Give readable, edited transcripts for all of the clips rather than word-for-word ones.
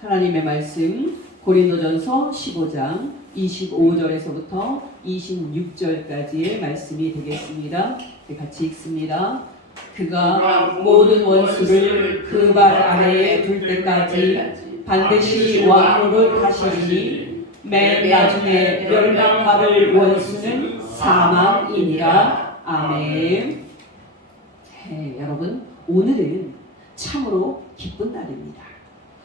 하나님의 말씀 고린도전서 15장 25절에서부터 26절까지의 말씀이 되겠습니다. 같이 읽습니다. 그가 모든 원수를 그 발 아래에 둘 때까지 반드시 왕노릇 하시리니 맨 나중에 멸망받을 원수는 사망이니라. 아멘. 네, 여러분, 오늘은 참으로 기쁜 날입니다.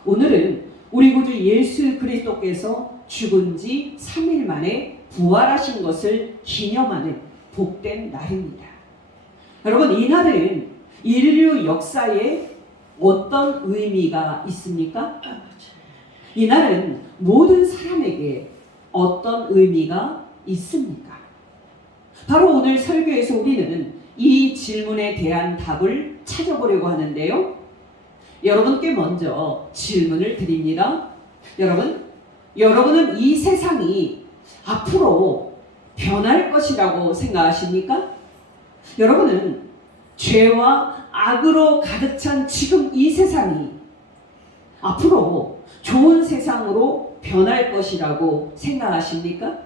오늘은 우리 구주 예수 그리스도께서 죽은 지 3일 만에 부활하신 것을 기념하는 복된 날입니다. 여러분, 이 날은 인류 역사에 어떤 의미가 있습니까? 이 날은 모든 사람에게 어떤 의미가 있습니까? 바로 오늘 설교에서 우리는 이 질문에 대한 답을 찾아보려고 하는데요. 여러분께 먼저 질문을 드립니다. 여러분은 이 세상이 앞으로 변할 것이라고 생각하십니까? 여러분은 죄와 악으로 가득 찬 지금 이 세상이 앞으로 좋은 세상으로 변할 것이라고 생각하십니까?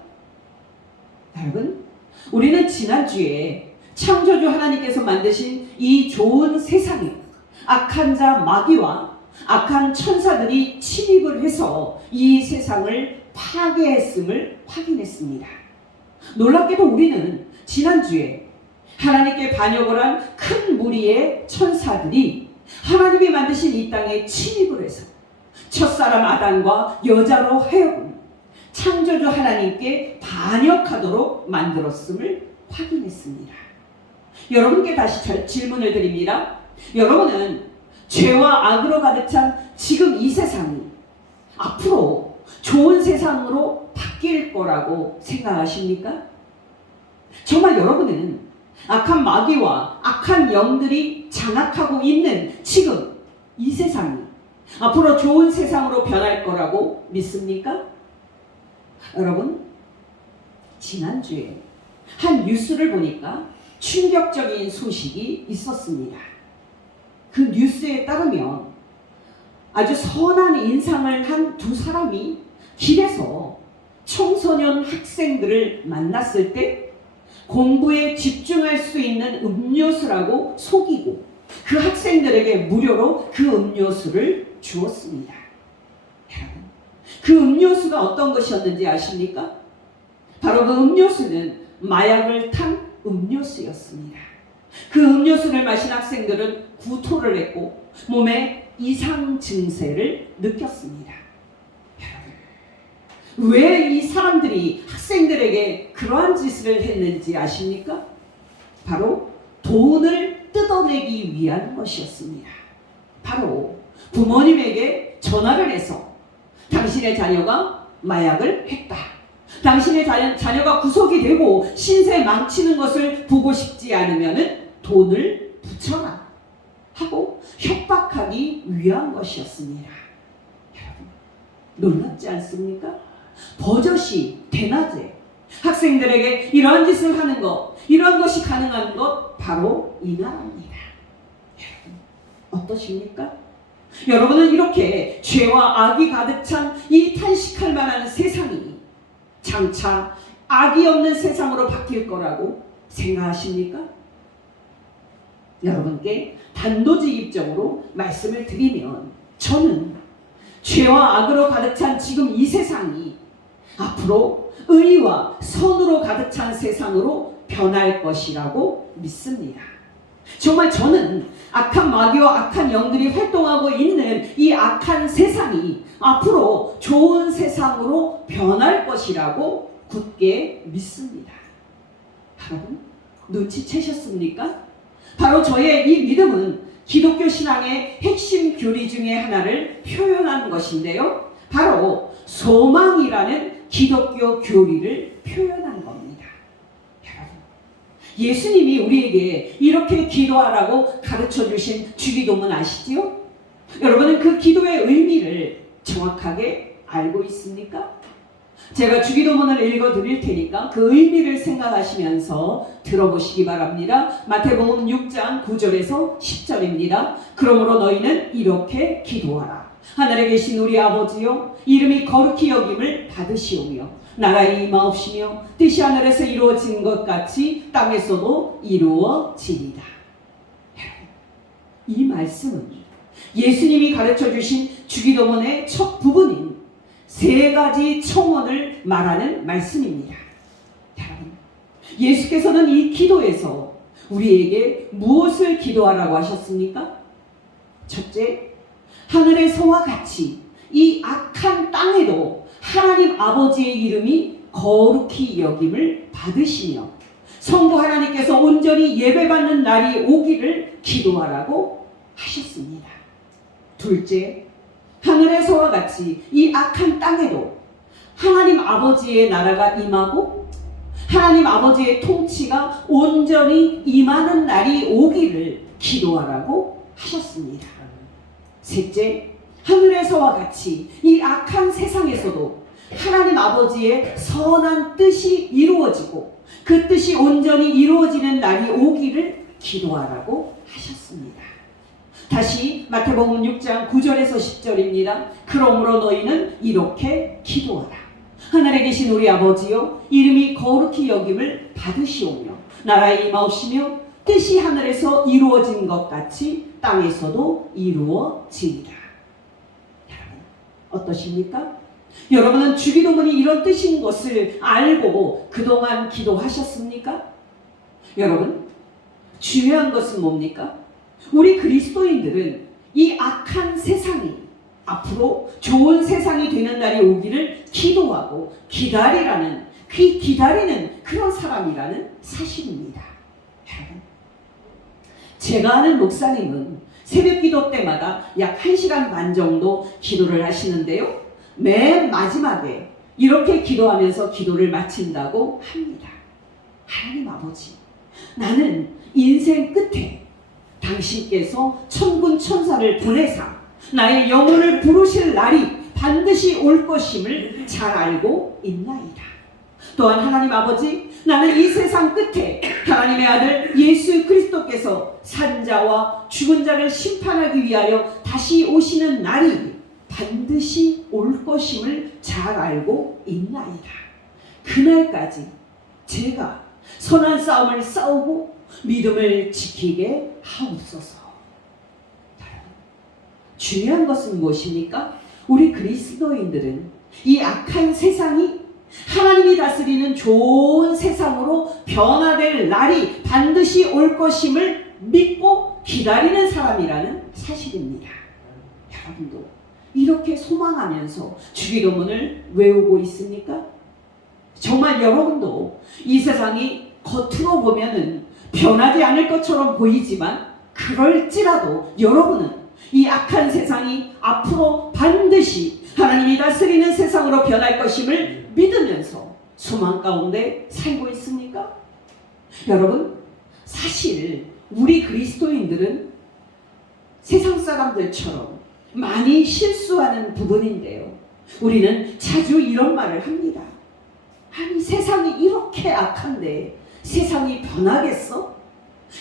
여러분, 우리는 지난주에 창조주 하나님께서 만드신 이 좋은 세상에 악한 자 마귀와 악한 천사들이 침입을 해서 이 세상을 파괴했음을 확인했습니다. 놀랍게도 우리는 지난주에 하나님께 반역을 한 큰 무리의 천사들이 하나님이 만드신 이 땅에 침입을 해서 첫사람 아담과 여자로 하여금 창조주 하나님께 반역하도록 만들었음을 확인했습니다. 여러분께 다시 질문을 드립니다. 여러분은 죄와 악으로 가득 찬 지금 이 세상이 앞으로 좋은 세상으로 바뀔 거라고 생각하십니까? 정말 여러분은 악한 마귀와 악한 영들이 장악하고 있는 지금 이 세상이 앞으로 좋은 세상으로 변할 거라고 믿습니까? 여러분, 지난주에 한 뉴스를 보니까 충격적인 소식이 있었습니다. 그 뉴스에 따르면 아주 선한 인상을 한 두 사람이 길에서 청소년 학생들을 만났을 때 공부에 집중할 수 있는 음료수라고 속이고 그 학생들에게 무료로 그 음료수를 주었습니다. 여러분, 그 음료수가 어떤 것이었는지 아십니까? 바로 그 음료수는 마약을 탄 음료수였습니다. 그 음료수를 마신 학생들은 구토를 했고 몸에 이상 증세를 느꼈습니다. 왜 이 사람들이 학생들에게 그러한 짓을 했는지 아십니까? 바로 돈을 뜯어내기 위한 것이었습니다. 바로 부모님에게 전화를 해서 당신의 자녀가 마약을 했다. 당신의 자녀가 구속이 되고 신세 망치는 것을 보고 싶지 않으면 돈을 붙여라 하고 협박하기 위한 것이었습니다. 여러분, 놀랍지 않습니까? 버젓이 대낮에 학생들에게 이러한 짓을 하는 것, 이러한 것이 가능한 것 바로 이 나라입니다. 여러분, 어떠십니까? 여러분은 이렇게 죄와 악이 가득 찬 이 탄식할 만한 세상이 장차 악이 없는 세상으로 바뀔 거라고 생각하십니까? 여러분께 단도직입적으로 말씀을 드리면 저는 죄와 악으로 가득 찬 지금 이 세상이 앞으로 의와 선으로 가득 찬 세상으로 변할 것이라고 믿습니다. 정말 저는 악한 마귀와 악한 영들이 활동하고 있는 이 악한 세상이 앞으로 좋은 세상으로 변할 것이라고 굳게 믿습니다. 여러분, 눈치채셨습니까? 바로 저의 이 믿음은 기독교 신앙의 핵심 교리 중에 하나를 표현한 것인데요. 바로 소망이라는 기독교 교리를 표현한 겁니다. 여러분, 예수님이 우리에게 이렇게 기도하라고 가르쳐 주신 주기도문 아시지요? 여러분은 그 기도의 의미를 정확하게 알고 있습니까? 제가 주기도문을 읽어드릴 테니까 그 의미를 생각하시면서 들어보시기 바랍니다. 마태복음 6장 9절에서 10절입니다. 그러므로 너희는 이렇게 기도하라. 하늘에 계신 우리 아버지여, 이름이 거룩히 여김을 받으시오며 나라의 임하옵시며 뜻이 하늘에서 이루어진 것 같이 땅에서도 이루어지리다. 이 말씀은 예수님이 가르쳐 주신 주기도문의 첫 부분인 세 가지 청원을 말하는 말씀입니다. 여러분, 예수께서는 이 기도에서 우리에게 무엇을 기도하라고 하셨습니까? 첫째, 하늘에서와 같이 이 악한 땅에도 하나님 아버지의 이름이 거룩히 여김을 받으시며 성부 하나님께서 온전히 예배받는 날이 오기를 기도하라고 하셨습니다. 둘째, 하늘에서와 같이 이 악한 땅에도 하나님 아버지의 나라가 임하고 하나님 아버지의 통치가 온전히 임하는 날이 오기를 기도하라고 하셨습니다. 셋째, 하늘에서와 같이 이 악한 세상에서도 하나님 아버지의 선한 뜻이 이루어지고 그 뜻이 온전히 이루어지는 날이 오기를 기도하라고 하셨습니다. 다시 마태복음 6장 9절에서 10절입니다. 그러므로 너희는 이렇게 기도하라. 하늘에 계신 우리 아버지여, 이름이 거룩히 여김을 받으시오며 나라의 임하옵시며 뜻이 하늘에서 이루어진 것 같이 땅에서도 이루어지리라. 여러분, 어떠십니까? 여러분은 주기도문이 이런 뜻인 것을 알고 그동안 기도하셨습니까? 여러분, 중요한 것은 뭡니까? 우리 그리스도인들은 이 악한 세상이 앞으로 좋은 세상이 되는 날이 오기를 기도하고 기다리는 그런 사람이라는 사실입니다. 여러분, 제가 아는 목사님은 새벽 기도 때마다 약 1시간 반 정도 기도를 하시는데요, 맨 마지막에 이렇게 기도하면서 기도를 마친다고 합니다. 하나님 아버지, 나는 인생 끝에 당신께서 천군 천사를 보내사 나의 영혼을 부르실 날이 반드시 올 것임을 잘 알고 있나이다. 또한 하나님 아버지, 나는 이 세상 끝에 하나님의 아들 예수 그리스도께서 산자와 죽은 자를 심판하기 위하여 다시 오시는 날이 반드시 올 것임을 잘 알고 있나이다. 그날까지 제가 선한 싸움을 싸우고 믿음을 지키게 하옵소서. 중요한 것은 무엇입니까? 우리 그리스도인들은 이 악한 세상이 하나님이 다스리는 좋은 세상으로 변화될 날이 반드시 올 것임을 믿고 기다리는 사람이라는 사실입니다. 여러분도 이렇게 소망하면서 주기도문을 외우고 있습니까? 정말 여러분도 이 세상이 겉으로 보면은 변하지 않을 것처럼 보이지만 그럴지라도 여러분은 이 악한 세상이 앞으로 반드시 하나님이 다스리는 세상으로 변할 것임을 믿으면서 소망 가운데 살고 있습니까? 여러분, 사실 우리 그리스도인들은 세상 사람들처럼 많이 실수하는 부분인데요, 우리는 자주 이런 말을 합니다. 아니, 세상이 이렇게 악한데 세상이 변하겠어?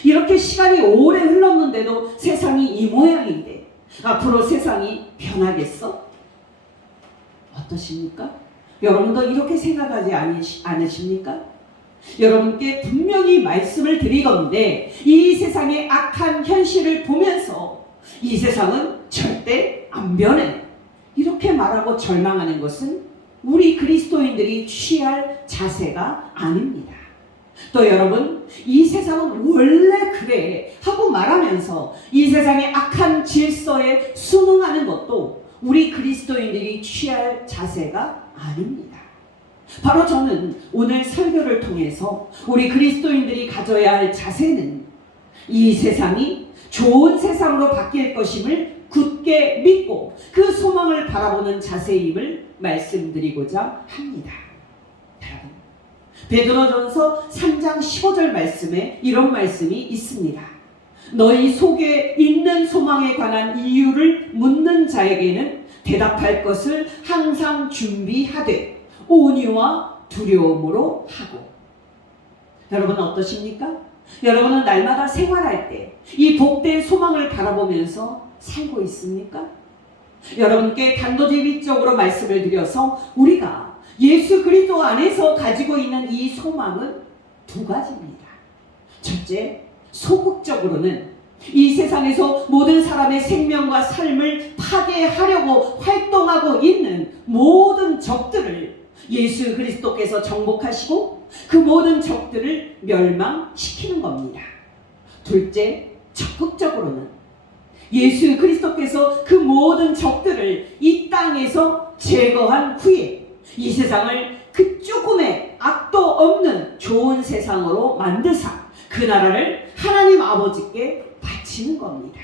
이렇게 시간이 오래 흘렀는데도 세상이 이 모양인데 앞으로 세상이 변하겠어? 어떠십니까? 여러분도 이렇게 생각하지 않으십니까? 여러분께 분명히 말씀을 드리건대 이 세상의 악한 현실을 보면서 이 세상은 절대 안 변해, 이렇게 말하고 절망하는 것은 우리 그리스도인들이 취할 자세가 아닙니다. 또 여러분, 이 세상은 원래 그래 하고 말하면서 이 세상의 악한 질서에 순응하는 것도 우리 그리스도인들이 취할 자세가 아닙니다. 바로 저는 오늘 설교를 통해서 우리 그리스도인들이 가져야 할 자세는 이 세상이 좋은 세상으로 바뀔 것임을 굳게 믿고 그 소망을 바라보는 자세임을 말씀드리고자 합니다. 여러분, 베드로전서 3장 15절 말씀에 이런 말씀이 있습니다. 너희 속에 있는 소망에 관한 이유를 묻는 자에게는 대답할 것을 항상 준비하되 온유와 두려움으로 하고. 여러분 어떠십니까? 여러분은 날마다 생활할 때 이 복된 소망을 바라보면서 살고 있습니까? 여러분께 단도직입적으로 말씀을 드려서 우리가 예수 그리스도 안에서 가지고 있는 이 소망은 두 가지입니다. 첫째, 소극적으로는 이 세상에서 모든 사람의 생명과 삶을 파괴하려고 활동하고 있는 모든 적들을 예수 그리스도께서 정복하시고 그 모든 적들을 멸망시키는 겁니다. 둘째, 적극적으로는 예수 그리스도께서 그 모든 적들을 이 땅에서 제거한 후에 이 세상을 그 조금의 악도 없는 좋은 세상으로 만드사 그 나라를 하나님 아버지께 바치는 겁니다.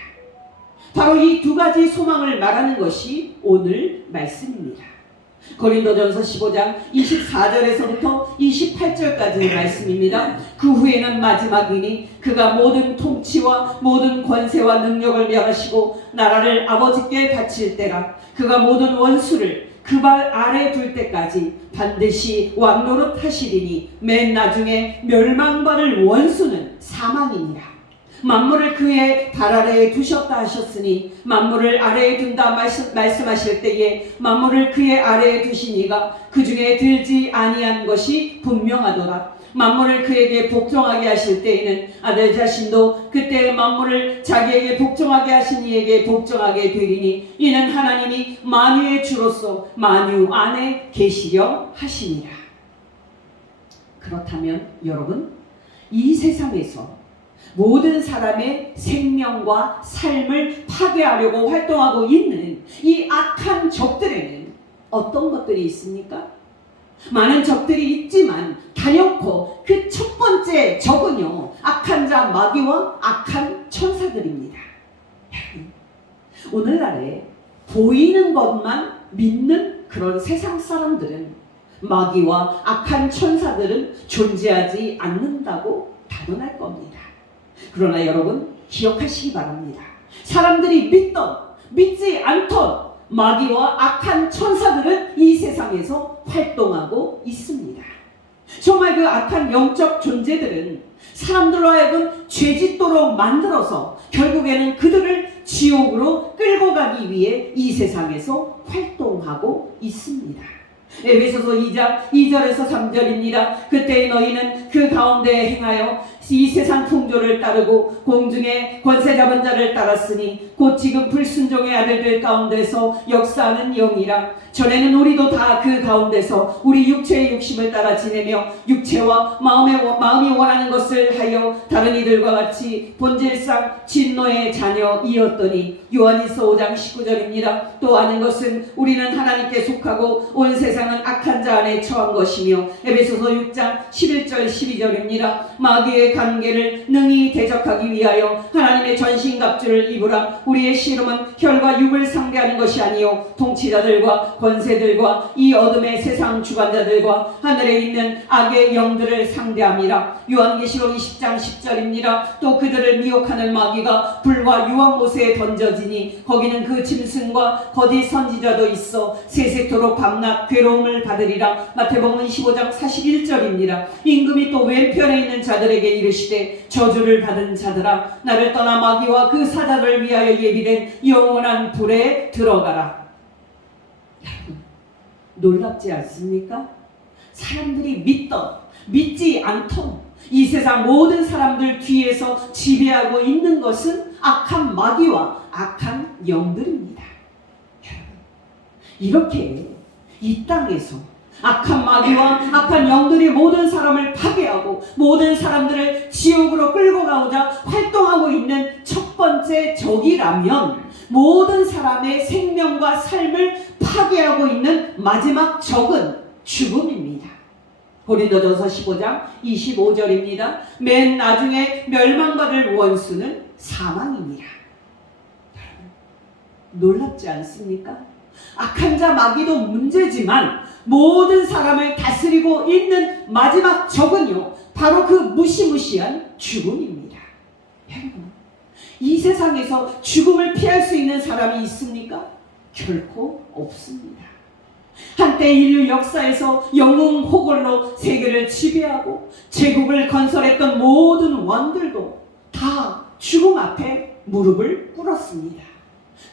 바로 이 두 가지 소망을 말하는 것이 오늘 말씀입니다. 고린도전서 15장 24절에서부터 28절까지의 말씀입니다. 그 후에는 마지막이니 그가 모든 통치와 모든 권세와 능력을 멸하시고 나라를 아버지께 바칠 때라. 그가 모든 원수를 그 발 아래 둘 때까지 반드시 왕노릇 하시리니 맨 나중에 멸망받을 원수는 사망이니라. 만물을 그의 발 아래에 두셨다 하셨으니 만물을 아래에 둔다 말씀하실 때에 만물을 그의 아래에 두시니가 그 중에 들지 아니한 것이 분명하더라. 만물을 그에게 복종하게 하실 때에는 아들 자신도 그때 만물을 자기에게 복종하게 하신 이에게 복종하게 되리니 이는 하나님이 만유의 주로서 만유 안에 계시려 하시니라. 그렇다면 여러분, 이 세상에서 모든 사람의 생명과 삶을 파괴하려고 활동하고 있는 이 악한 적들에는 어떤 것들이 있습니까? 많은 적들이 있지만 단연코 그 첫 번째 적은요, 악한 자 마귀와 악한 천사들입니다. 오늘날에 보이는 것만 믿는 그런 세상 사람들은 마귀와 악한 천사들은 존재하지 않는다고 단언할 겁니다. 그러나 여러분 기억하시기 바랍니다. 사람들이 믿던 믿지 않던 마귀와 악한 천사들은 이 세상에서 활동하고 있습니다. 정말 그 악한 영적 존재들은 사람들로 하여금 죄짓도록 만들어서 결국에는 그들을 지옥으로 끌고 가기 위해 이 세상에서 활동하고 있습니다. 에베소서 2장 2절에서 3절입니다. 그때 너희는 그 가운데 행하여 이 세상 풍조를 따르고 공중의 권세 잡은 자를 따랐으니 곧 지금 불순종의 아들들 가운데서 역사하는 영이라. 전에는 우리도 다 그 가운데서 우리 육체의 욕심을 따라 지내며 육체와 마음이 원하는 것을 하여 다른 이들과 같이 본질상 진노의 자녀이었더니. 요한일서 5장 19절입니다. 또 아는 것은 우리는 하나님께 속하고 온 세상은 악한 자 안에 처한 것이며. 에베소서 6장 11절 12절입니다. 마귀의 관계를 능히 대적하기 위하여 하나님의 전신갑주를 입으라. 우리의 씨름은 혈과 육을 상대하는 것이 아니요 통치자들과 권세들과 이 어둠의 세상 주관자들과 하늘에 있는 악의 영들을 상대함이라. 요한계시록 20장 10절입니다. 또 그들을 미혹하는 마귀가 불과 유황못에 던져지니 거기는 그 짐승과 거짓 선지자도 있어 세세토록 밤낮 괴로움을 받으리라. 마태복음 25장 41절입니다. 임금이 또 왼편에 있는 자들에게 이르시되 저주를 받은 자들아 나를 떠나 마귀와 그 사자를 위하여 예비된 영원한 불에 들어가라. 놀랍지 않습니까? 사람들이 믿던 믿지 않던 이 세상 모든 사람들 뒤에서 지배하고 있는 것은 악한 마귀와 악한 영들입니다. 이렇게 이 땅에서 악한 마귀와 악한 영들이 모든 사람을 파괴하고 모든 사람들을 지옥으로 끌고 가고자 활동하고 있는 첫 번째 적이라면 모든 사람의 생명과 삶을 파괴하고 있는 마지막 적은 죽음입니다. 고린도전서 15장 25절입니다. 맨 나중에 멸망받을 원수는 사망입니다. 놀랍지 않습니까? 악한 자 마귀도 문제지만 모든 사람을 다스리고 있는 마지막 적은요, 바로 그 무시무시한 죽음입니다. 여러분, 이 세상에서 죽음을 피할 수 있는 사람이 있습니까? 결코 없습니다. 한때 인류 역사에서 영웅호걸로 세계를 지배하고 제국을 건설했던 모든 왕들도 다 죽음 앞에 무릎을 꿇었습니다.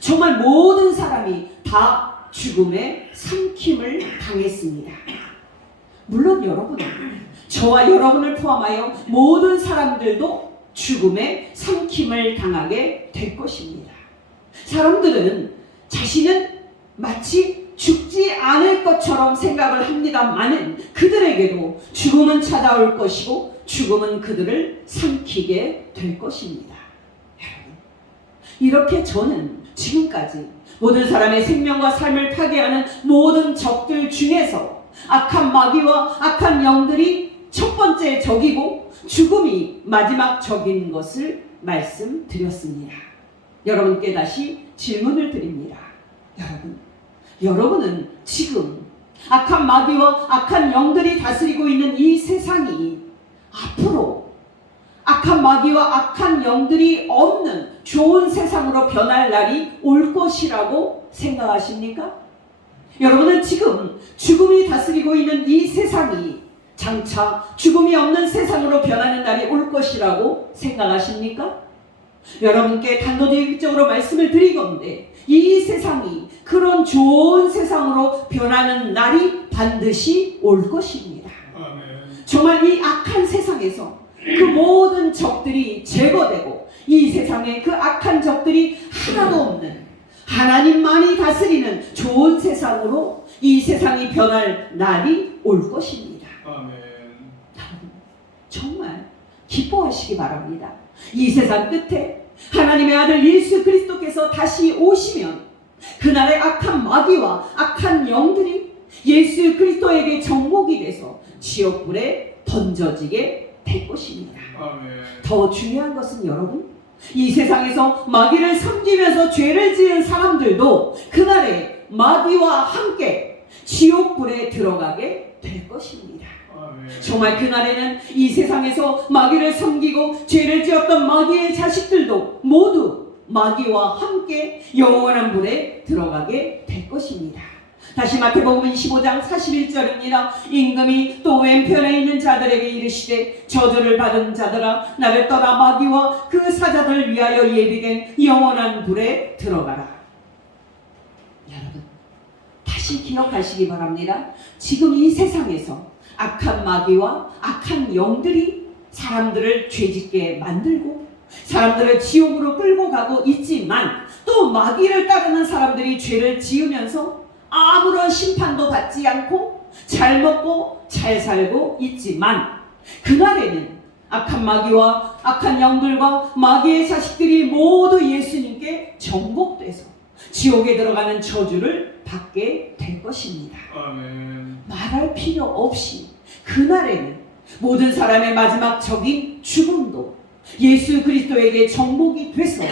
정말 모든 사람이 다 죽음의 삼킴을 당했습니다. 물론 여러분, 저와 여러분을 포함하여 모든 사람들도 죽음의 삼킴을 당하게 될 것입니다. 사람들은 자신은 마치 죽지 않을 것처럼 생각을 합니다만은 그들에게도 죽음은 찾아올 것이고 죽음은 그들을 삼키게 될 것입니다. 여러분, 이렇게 저는 지금까지 모든 사람의 생명과 삶을 파괴하는 모든 적들 중에서 악한 마귀와 악한 영들이 첫 번째 적이고 죽음이 마지막 적인 것을 말씀드렸습니다. 여러분께 다시 질문을 드립니다. 여러분은 지금 악한 마귀와 악한 영들이 다스리고 있는 이 세상이 앞으로 악한 마귀와 악한 영들이 없는 좋은 세상으로 변할 날이 올 것이라고 생각하십니까? 여러분은 지금 죽음이 다스리고 있는 이 세상이 장차 죽음이 없는 세상으로 변하는 날이 올 것이라고 생각하십니까? 여러분께 단도직입적으로 말씀을 드리건대 이 세상이 그런 좋은 세상으로 변하는 날이 반드시 올 것입니다. 정말 이 악한 세상에서 그 모든 적들이 제거되고 이 세상에 그 악한 적들이 하나도 없는 하나님만이 다스리는 좋은 세상으로 이 세상이 변할 날이 올 것입니다. 정말 기뻐하시기 바랍니다. 이 세상 끝에 하나님의 아들 예수 그리스도께서 다시 오시면 그날의 악한 마귀와 악한 영들이 예수 그리스도에게 정복이 돼서 지옥불에 던져지게 될 것입니다. 더 중요한 것은 여러분, 이 세상에서 마귀를 섬기면서 죄를 지은 사람들도 그날에 마귀와 함께 지옥불에 들어가게 될 것입니다. 정말 그날에는 이 세상에서 마귀를 섬기고 죄를 지었던 마귀의 자식들도 모두 마귀와 함께 영원한 불에 들어가게 될 것입니다. 다시 마태복음 25장 41절입니다. 임금이 또 왼편에 있는 자들에게 이르시되 저주를 받은 자들아 나를 떠나 마귀와 그 사자들을 위하여 예비된 영원한 불에 들어가라. 여러분, 다시 기억하시기 바랍니다. 지금 이 세상에서 악한 마귀와 악한 영들이 사람들을 죄짓게 만들고 사람들을 지옥으로 끌고 가고 있지만 또 마귀를 따르는 사람들이 죄를 지으면서 아무런 심판도 받지 않고 잘 먹고 잘 살고 있지만 그날에는 악한 마귀와 악한 영들과 마귀의 자식들이 모두 예수님께 정복돼서 지옥에 들어가는 저주를 받게 될 것입니다. 아멘. 말할 필요 없이 그날에는 모든 사람의 마지막 적인 죽음도 예수 그리스도에게 정복이 돼서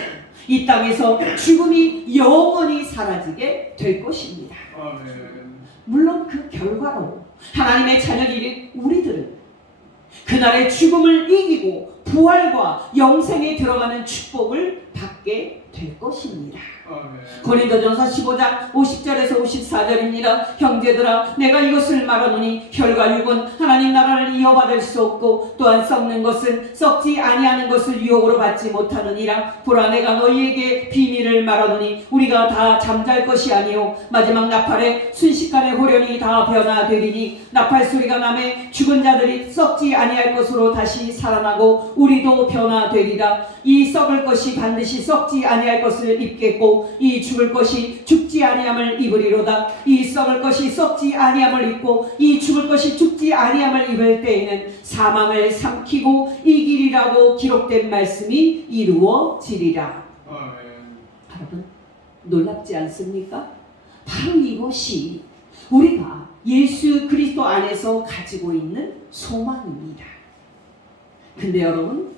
이 땅에서 죽음이 영원히 사라지게 될 것입니다. 아멘. 물론 그 결과로 하나님의 자녀들인 우리들은 그날의 죽음을 이기고 부활과 영생에 들어가는 축복을 받게 될 것입니다. 고린도전서 15장 50절에서 54절입니다. 형제들아 내가 이것을 말하노니 혈과 육은 하나님 나라를 이어받을 수 없고 또한 썩는 것은 썩지 아니하는 것을 유혹으로 받지 못하느니라. 보라 내가 너희에게 비밀을 말하노니 우리가 다 잠잘 것이 아니요 마지막 나팔에 순식간에 호련히 다 변화되리니 나팔 소리가 나매 죽은 자들이 썩지 아니할 것으로 다시 살아나고 우리도 변화되리라. 이 썩을 것이 반드시 썩지 아니할 것을 입겠고 이 죽을 것이 죽지 아니함을 입으리로다. 이 썩을 것이 썩지 아니함을 입고 이 죽을 것이 죽지 아니함을 입을 때에는 사망을 삼키고 이기리라고 기록된 말씀이 이루어지리라. 여러분 놀랍지 않습니까? 바로 이것이 우리가 예수 그리스도 안에서 가지고 있는 소망입니다. 근데 여러분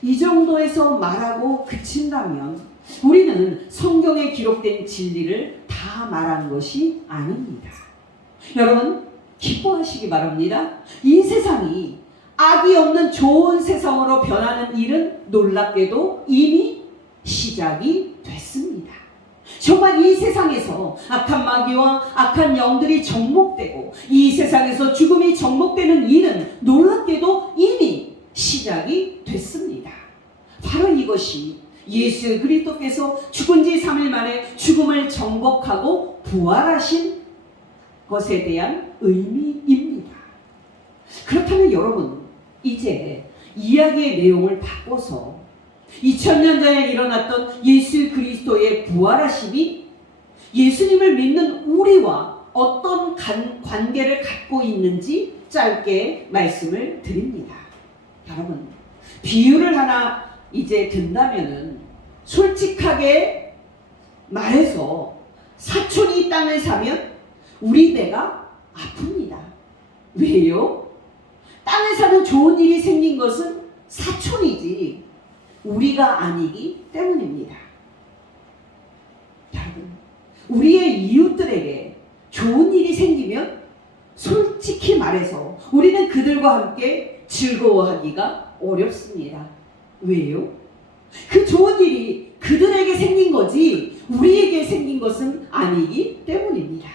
이 정도에서 말하고 그친다면 우리는 성경에 기록된 진리를 다 말한 것이 아닙니다. 여러분 기뻐하시기 바랍니다. 이 세상이 악이 없는 좋은 세상으로 변하는 일은 놀랍게도 이미 시작이 됐습니다. 정말 이 세상에서 악한 마귀와 악한 영들이 정복되고 이 세상에서 죽음이 정복되는 일은 놀랍게도 이미 시작이 됐습니다. 바로 이것이 예수 그리스도께서 죽은 지 3일 만에 죽음을 정복하고 부활하신 것에 대한 의미입니다. 그렇다면 여러분, 이제 이야기의 내용을 바꿔서 2000년 전에 일어났던 예수 그리스도의 부활하심이 예수님을 믿는 우리와 어떤 관계를 갖고 있는지 짧게 말씀을 드립니다. 여러분, 비유를 하나 이제 든다면은 솔직하게 말해서 사촌이 땅을 사면 우리 배가 아픕니다. 왜요? 땅을 사는 좋은 일이 생긴 것은 사촌이지 우리가 아니기 때문입니다. 여러분, 우리의 이웃들에게 좋은 일이 생기면 솔직히 말해서 우리는 그들과 함께 즐거워하기가 어렵습니다. 왜요? 그 좋은 일이 그들에게 생긴 거지 우리에게 생긴 것은 아니기 때문입니다.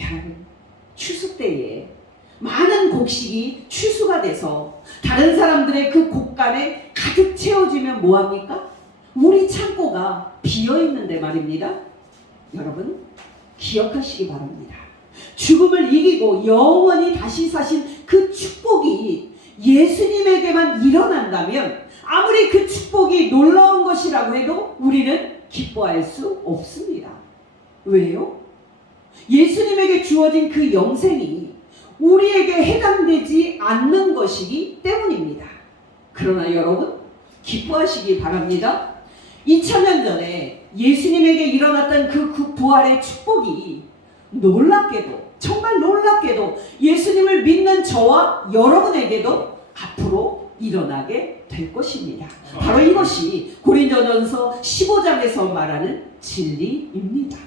여러분, 추수 때에 많은 곡식이 추수가 돼서 다른 사람들의 그 곡간에 가득 채워지면 뭐합니까? 우리 창고가 비어있는데 말입니다. 여러분, 기억하시기 바랍니다. 죽음을 이기고 영원히 다시 사신 그 축복이 예수님에게만 일어난다면 아무리 그 축복이 놀라운 것이라고 해도 우리는 기뻐할 수 없습니다. 왜요? 예수님에게 주어진 그 영생이 우리에게 해당되지 않는 것이기 때문입니다. 그러나 여러분, 기뻐하시기 바랍니다. 2000년 전에 예수님에게 일어났던 그 부활의 축복이 놀랍게도, 정말 놀랍게도 예수님을 믿는 저와 여러분에게도 앞으로 일어나게 될 것입니다. 바로 이것이 고린도전서 15장에서 말하는 진리입니다.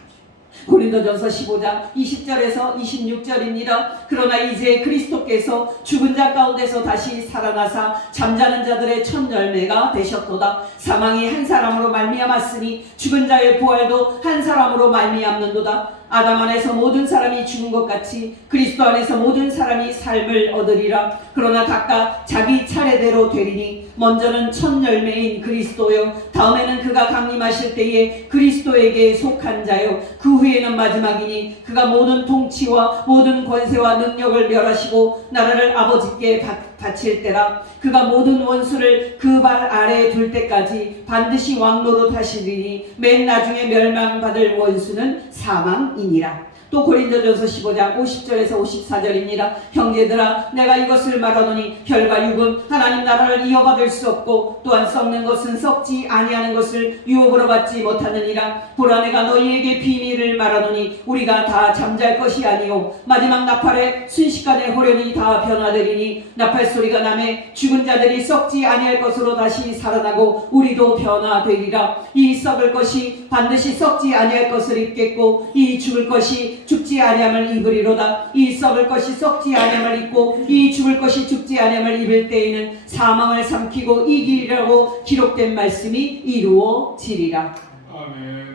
고린도전서 15장 20절에서 26절입니다. 그러나 이제 그리스도께서 죽은 자 가운데서 다시 살아나사 잠자는 자들의 첫 열매가 되셨도다. 사망이 한 사람으로 말미암았으니 죽은 자의 부활도 한 사람으로 말미암는도다. 아담 안에서 모든 사람이 죽은 것 같이 그리스도 안에서 모든 사람이 삶을 얻으리라. 그러나 각각 자기 차례대로 되리니 먼저는 첫 열매인 그리스도요, 다음에는 그가 강림하실 때에 그리스도에게 속한 자요, 그 후에는 마지막이니 그가 모든 통치와 모든 권세와 능력을 멸하시고 나라를 아버지께 바칠 때라. 그가 모든 원수를 그 발 아래에 둘 때까지 반드시 왕노로 타시리니 맨 나중에 멸망받을 원수는 사망이니라. 또 고린도전서 15장 50절에서 54절입니다. 형제들아, 내가 이것을 말하노니 혈과 육은 하나님 나라를 이어받을 수 없고 또한 썩는 것은 썩지 아니하는 것을 유업으로 받지 못하느니라. 보라, 내가 너희에게 비밀을 말하노니 우리가 다 잠잘 것이 아니요 마지막 나팔에 순식간에 호련히 다 변화되리니 나팔 소리가 나매 죽은 자들이 썩지 아니할 것으로 다시 살아나고 우리도 변화되리라. 이 썩을 것이 반드시 썩지 아니할 것을 입겠고 이 죽을 것이 죽지 아니함을 입으리로다. 이 썩을 것이 썩지 아니함을 입고 이 죽을 것이 죽지 아니함을 입을 때에는 사망을 삼키고 이기리라고 기록된 말씀이 이루어지리라. 아멘.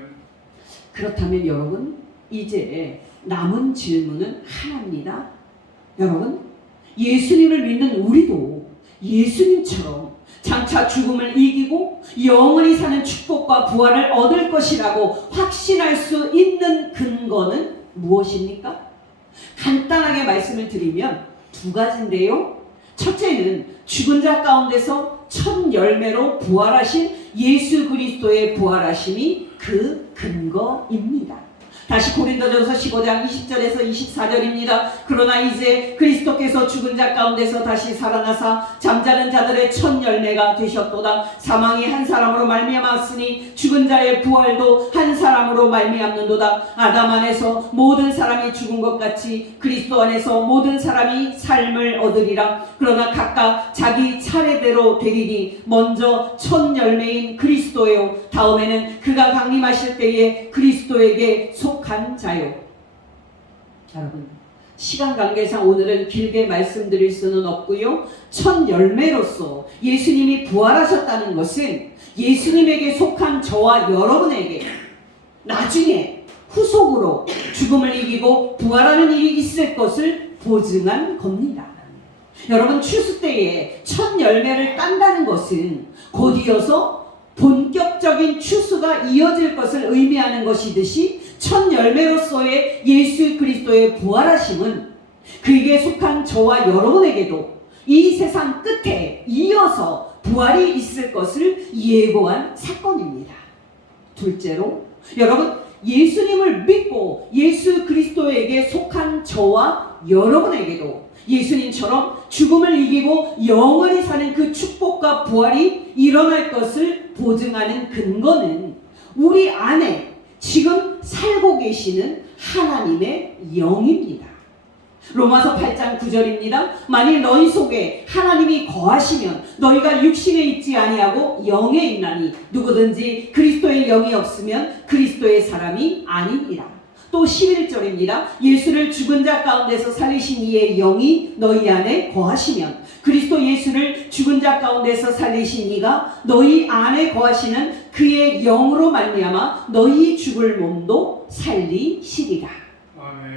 그렇다면 여러분, 이제 남은 질문은 하나입니다. 여러분, 예수님을 믿는 우리도 예수님처럼 장차 죽음을 이기고 영원히 사는 축복과 부활을 얻을 것이라고 확신할 수 있는 근거는 무엇입니까? 간단하게 말씀을 드리면 두 가지인데요. 첫째는 죽은 자 가운데서 첫 열매로 부활하신 예수 그리스도의 부활하심이 그 근거입니다. 다시 고린도전서 15장 20절에서 24절입니다. 그러나 이제 그리스도께서 죽은 자 가운데서 다시 살아나사 잠자는 자들의 첫 열매가 되셨도다. 사망이 한 사람으로 말미암았으니 죽은 자의 부활도 한 사람으로 말미암는도다. 아담 안에서 모든 사람이 죽은 것 같이 그리스도 안에서 모든 사람이 삶을 얻으리라. 그러나 각각 자기 차례대로 되리니 먼저 첫 열매인 그리스도요, 다음에는 그가 강림하실 때에 그리스도에게 속한 자요. 여러분, 시간 관계상 오늘은 길게 말씀드릴 수는 없고요. 첫 열매로서 예수님이 부활하셨다는 것은 예수님에게 속한 저와 여러분에게 나중에 후속으로 죽음을 이기고 부활하는 일이 있을 것을 보증한 겁니다. 여러분, 추수 때에 첫 열매를 딴다는 것은 곧 이어서 본격적인 추수가 이어질 것을 의미하는 것이듯이 첫 열매로서의 예수 그리스도의 부활하심은 그에게 속한 저와 여러분에게도 이 세상 끝에 이어서 부활이 있을 것을 예고한 사건입니다. 둘째로, 여러분, 예수님을 믿고 예수 그리스도에게 속한 저와 여러분에게도 예수님처럼 죽음을 이기고 영원히 사는 그 축복과 부활이 일어날 것을 보증하는 근거는 우리 안에 지금 살고 계시는 하나님의 영입니다. 로마서 8장 9절입니다. 만일 너희 속에 하나님이 거하시면 너희가 육신에 있지 아니하고 영에 있나니 누구든지 그리스도의 영이 없으면 그리스도의 사람이 아니니라. 또 11절입니다. 예수를 죽은 자 가운데서 살리신 이의 영이 너희 안에 거하시면 그리스도 예수를 죽은 자 가운데서 살리신 이가 너희 안에 거하시는 그의 영으로 말미암아 너희 죽을 몸도 살리시리라. 아멘.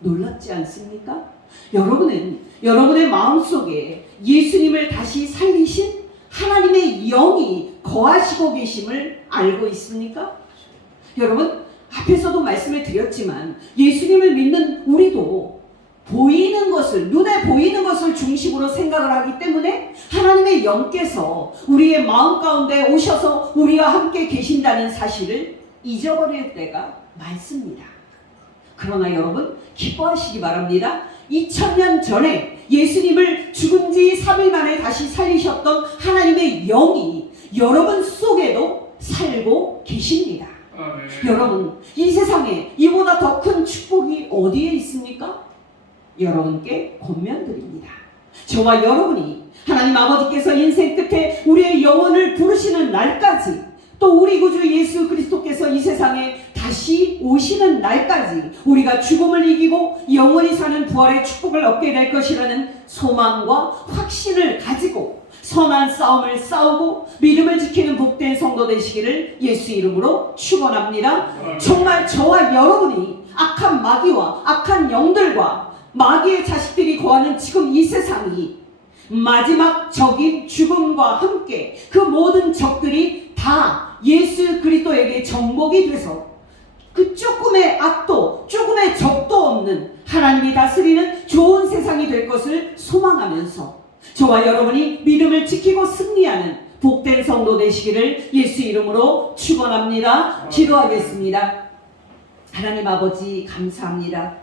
놀랍지 않습니까? 여러분은 여러분의 마음속에 예수님을 다시 살리신 하나님의 영이 거하시고 계심을 알고 있습니까? 여러분, 앞에서도 말씀을 드렸지만 예수님을 믿는 우리도 보이는 것을, 눈에 보이는 것을 중심으로 생각을 하기 때문에 하나님의 영께서 우리의 마음 가운데 오셔서 우리와 함께 계신다는 사실을 잊어버릴 때가 많습니다. 그러나 여러분, 기뻐하시기 바랍니다. 2000년 전에 예수님을 죽은 지 3일 만에 다시 살리셨던 하나님의 영이 여러분 속에도 살고 계십니다. 여러분, 이 세상에 이보다 더 큰 축복이 어디에 있습니까? 여러분께 권면드립니다. 저와 여러분이 하나님 아버지께서 인생 끝에 우리의 영혼을 부르시는 날까지, 또 우리 구주 예수 그리스도께서 이 세상에 다시 오시는 날까지 우리가 죽음을 이기고 영원히 사는 부활의 축복을 얻게 될 것이라는 소망과 확신을 가지고 선한 싸움을 싸우고 믿음을 지키는 복된 성도 되시기를 예수 이름으로 축원합니다. 정말 저와 여러분이 악한 마귀와 악한 영들과 마귀의 자식들이 거하는 지금 이 세상이 마지막 적인 죽음과 함께 그 모든 적들이 다 예수 그리스도에게 정복이 돼서 그 조금의 악도 조금의 적도 없는 하나님이 다스리는 좋은 세상이 될 것을 소망하면서 저와 여러분이 믿음을 지키고 승리하는 복된 성도 되시기를 예수 이름으로 축원합니다. 기도하겠습니다. 하나님 아버지, 감사합니다.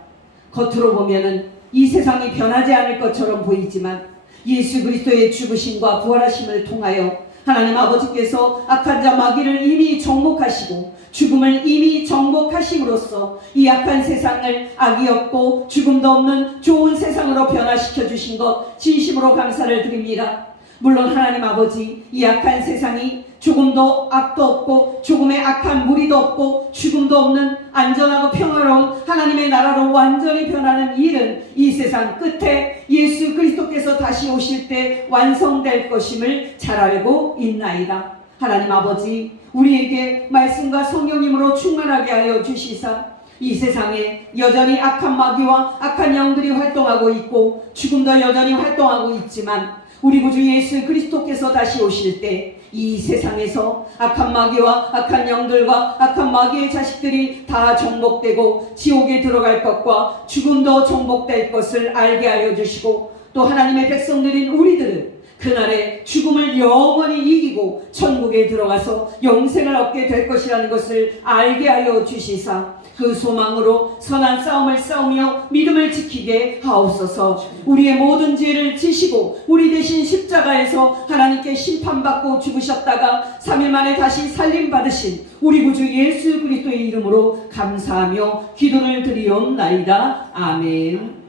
겉으로 보면은 이 세상이 변하지 않을 것처럼 보이지만 예수 그리스도의 죽으심과 부활하심을 통하여 하나님 아버지께서 악한 자 마귀를 이미 정복하시고 죽음을 이미 정복하심으로써 이 악한 세상을 악이 없고 죽음도 없는 좋은 세상으로 변화시켜 주신 것 진심으로 감사를 드립니다. 물론 하나님 아버지, 이 악한 세상이 조금도 악도 없고 조금의 악한 무리도 없고 죽음도 없는 안전하고 평화로운 하나님의 나라로 완전히 변하는 일은 이 세상 끝에 예수 그리스도께서 다시 오실 때 완성될 것임을 잘 알고 있나이다. 하나님 아버지, 우리에게 말씀과 성령님으로 충만하게 하여 주시사 이 세상에 여전히 악한 마귀와 악한 영들이 활동하고 있고 죽음도 여전히 활동하고 있지만 우리 구주 예수 그리스도께서 다시 오실 때 이 세상에서 악한 마귀와 악한 영들과 악한 마귀의 자식들이 다 정복되고 지옥에 들어갈 것과 죽음도 정복될 것을 알게 하여 주시고 또 하나님의 백성들인 우리들은 그날에 죽음을 영원히 이기고 천국에 들어가서 영생을 얻게 될 것이라는 것을 알게 하여 주시사 그 소망으로 선한 싸움을 싸우며 믿음을 지키게 하옵소서. 우리의 모든 죄를 지시고 우리 대신 십자가에서 하나님께 심판받고 죽으셨다가 3일 만에 다시 살림받으신 우리 구주 예수 그리스도의 이름으로 감사하며 기도를 드리옵나이다. 아멘.